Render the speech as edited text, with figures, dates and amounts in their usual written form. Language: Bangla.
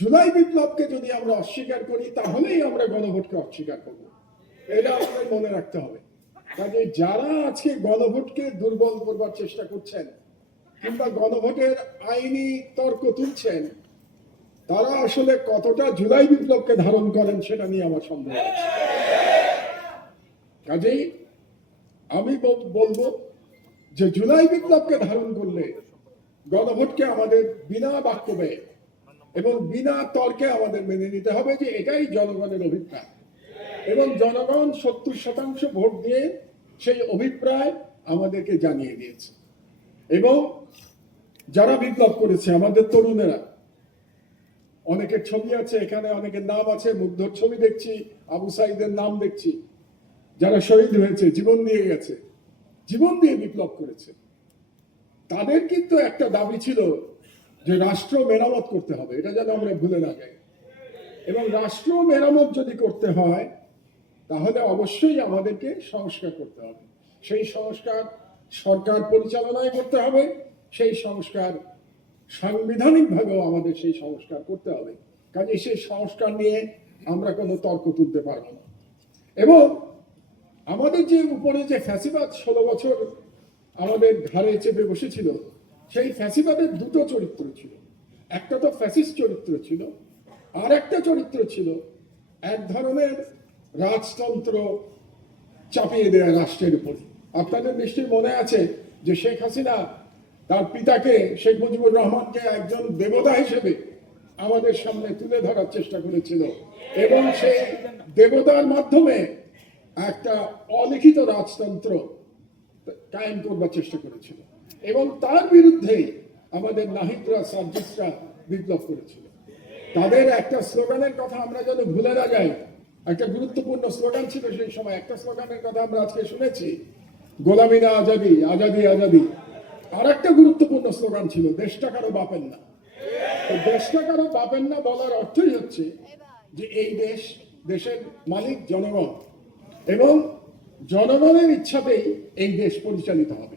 জুলাই বিপ্লবকে যদি আমরা অস্বীকার করি তাহলেই আমরা গণভোটকে অস্বীকার করব, এটা আমাদের মনে রাখতে হবে। কাজে যারা আজকে গণভোটকে দুর্বল করবার চেষ্টা করছেন কিংবা গণভোটের আইনি তর্ক তুলছেন, তারা আসলে কতটা জুলাই বিপ্লবকে ধারণ করেন সেটা নিয়ে আমার সন্দেহ আছে। কাজেই আমি বলবো যে জুলাই বিপ্লবকে ধারণ করলে গণভোটকে আমাদের বিনা বাক্যবে এবং বিনা তর্কে আমাদের মেনে নিতে হবে যে এটাই জনগণের অভিপ্রায়, এবং জনগণ 70% ভোট দিয়ে সেই অভিপ্রায় আমাদেরকে জানিয়ে দিয়েছে। এবং যারা বিপ্লব করেছে আমাদের তরুণেরা, অনেকের ছবি আছে এখানে, অনেকের নাম আছে, মুগ্ধর ছবি দেখছি, আবু সাইদের নাম দেখছি, যারা শহীদ হয়েছে, জীবন দিয়ে গেছে, জীবন দিয়ে বিপ্লব করেছে, তাদের কিন্তু একটা দাবি ছিল যে রাষ্ট্র মেরামত করতে হবে, এটা যেন আমরা ভুলে না যাই। এবং রাষ্ট্র মেরামত যদি করতে হয় তাহলে অবশ্যই আমাদেরকে সংস্কার করতে হবে। সেই সংস্কার সরকার পরিচালনায় করতে হবে, সেই সংস্কার সাংবিধানিকভাবেও আমাদের সেই সংস্কার করতে হবে। কাজে সেই সংস্কার নিয়ে আমরা কোনো তর্ক তুলতে পারব না। এবং আমাদের যে উপরে যে ফ্যাসিবাদ 16 বছর আমাদের ঘাড়ে চেপে বসেছিল, সেই ফ্যাসিবাদের দুটো চরিত্র ছিল। একটা তো ফ্যাসিস্ট চরিত্র ছিল, আর একটা চরিত্র ছিল এক ধরনের রাজতন্ত্র চাপিয়ে দেয়া রাষ্ট্রের উপরে। আপনাদের নিশ্চয়ই মনে আছে যে শেখ হাসিনা তার পিতাকে শেখ মুজিবুর রহমানকে একজন দেবতা হিসেবে আমাদের সামনে তুলে ধরার চেষ্টা করেছিল, এবং সেই দেবতার মাধ্যমে একটা অলিখিত রাজতন্ত্র কায়েম করবার চেষ্টা করেছিল। এবং তার বিরুদ্ধেই আমাদের নাহিদরা, সার্জিসরা বিপ্লব করেছিল। তাদের একটা স্লোগানের কথা আমরা যেন ভুলে না যাই। একটা গুরুত্বপূর্ণ স্লোগান ছিল সেই সময়, একটা স্লোগানের কথা আমরা আজকে শুনেছি, গোলামি না আজাদি, আজাদি আজাদি। আর একটা গুরুত্বপূর্ণ স্লোগান ছিল, দেশটা কারো বাপের না। তো দেশটা কারো বাপের না বলার অর্থই হচ্ছে যে এই দেশের মালিক জনগণ, এবং জনগণের ইচ্ছাতেই এই দেশ পরিচালিত হবে।